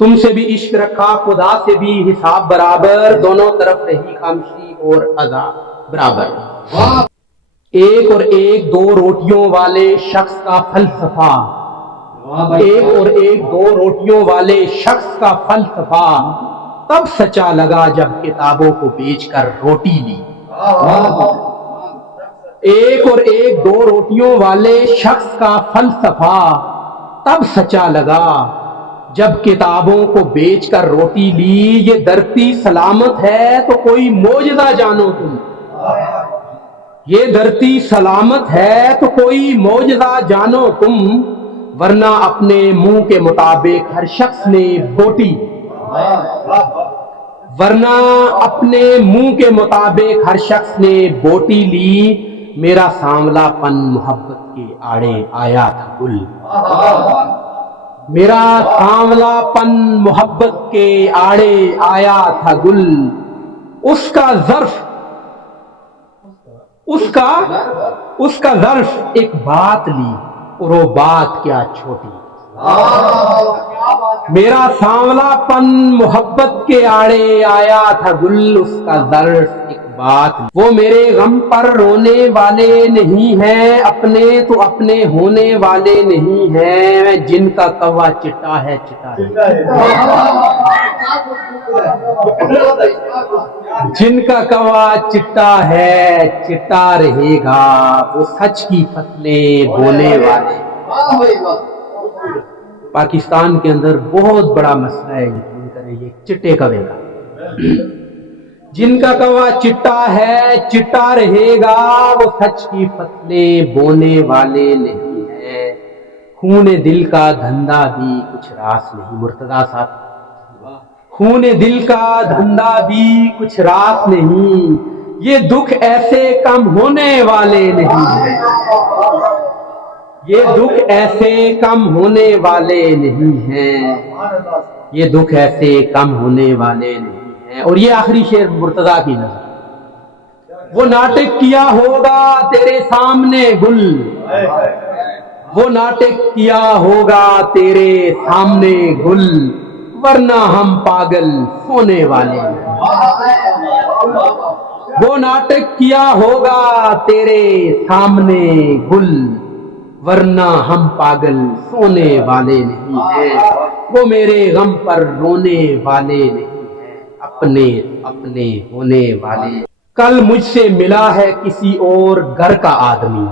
تم سے بھی عشق رکھا خدا سے بھی حساب برابر، دونوں طرف رہی خاموشی اور عذاب برابر۔ ایک اور ایک دو روٹیوں والے شخص کا فلسفہ، ایک اور ایک دو روٹیوں والے شخص کا فلسفہ تب سچا لگا جب کتابوں کو بیچ کر روٹی لی۔ ایک اور ایک دو روٹیوں والے شخص کا فلسفہ تب سچا لگا جب کتابوں کو بیچ کر روٹی لی۔ یہ دھرتی سلامت ہے تو کوئی معجزہ جانو تم، یہ دھرتی سلامت ہے تو کوئی معجزہ جانو تم، ورنہ اپنے منہ کے مطابق ہر شخص نے بوٹی، ورنہ اپنے منہ کے مطابق ہر شخص نے بوٹی لی۔ میرا سانولا پن محبت کے آڑے آیا تھا گل، میرا سانولا پن محبت کے آڑے آیا تھا گل۔ اس کا ظرف ایک بات لی اور وہ بات کیا چھوٹی۔ میرا سانولا پن محبت کے آڑے آیا تھا گل، اس کا ظرف ایک بات لی۔ وہ میرے غم پر رونے والے نہیں ہیں، اپنے تو اپنے ہونے والے نہیں ہیں، جن کا کوا چٹا ہے چٹا ہے، جن کا کوا چٹا ہے چٹا رہے گا، وہ سچ کی فصلیں بونے والے۔ پاکستان کے اندر بہت بڑا مسئلہ ہے، یقین کریں، یہ چٹے کوے کا۔ جن کا کوا چٹا ہے چٹا رہے گا، وہ سچ کی فصلیں بونے والے نہیں ہیں۔ خون دل کا دھندا بھی کچھ راس نہیں، مرتضیٰ صاحب، خون دل کا دھندا بھی کچھ راس نہیں، یہ دکھ ایسے کم ہونے والے نہیں ہیں، یہ دکھ ایسے کم ہونے والے نہیں ہیں، یہ دکھ ایسے کم ہونے والے نہیں ہیں۔ اور یہ آخری شعر مرتضیٰ کی نظر، وہ ناٹک کیا ہوگا تیرے سامنے گل، وہ ناٹک کیا ہوگا تیرے سامنے گل، ورنہ ہم پاگل سونے والے نہیں۔ وہ ناٹک کیا ہوگا تیرے سامنے گل، ورنہ ہم پاگل سونے والے نہیں ہیں، وہ میرے غم پر رونے والے نہیں ہیں، اپنے اپنے ہونے والے۔ کل مجھ سے ملا ہے کسی اور گھر کا آدمی،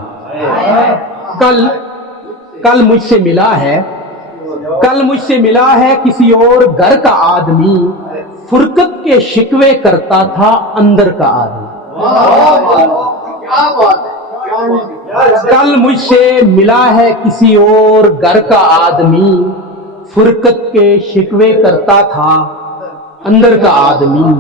کل مجھ سے ملا ہے کسی اور گھر کا آدمی، فرقت کے شکوے کرتا تھا اندر کا آدمی۔ کل مجھ سے ملا ہے کسی اور گھر کا آدمی، فرقت کے شکوے کرتا تھا اندر کا آدمی۔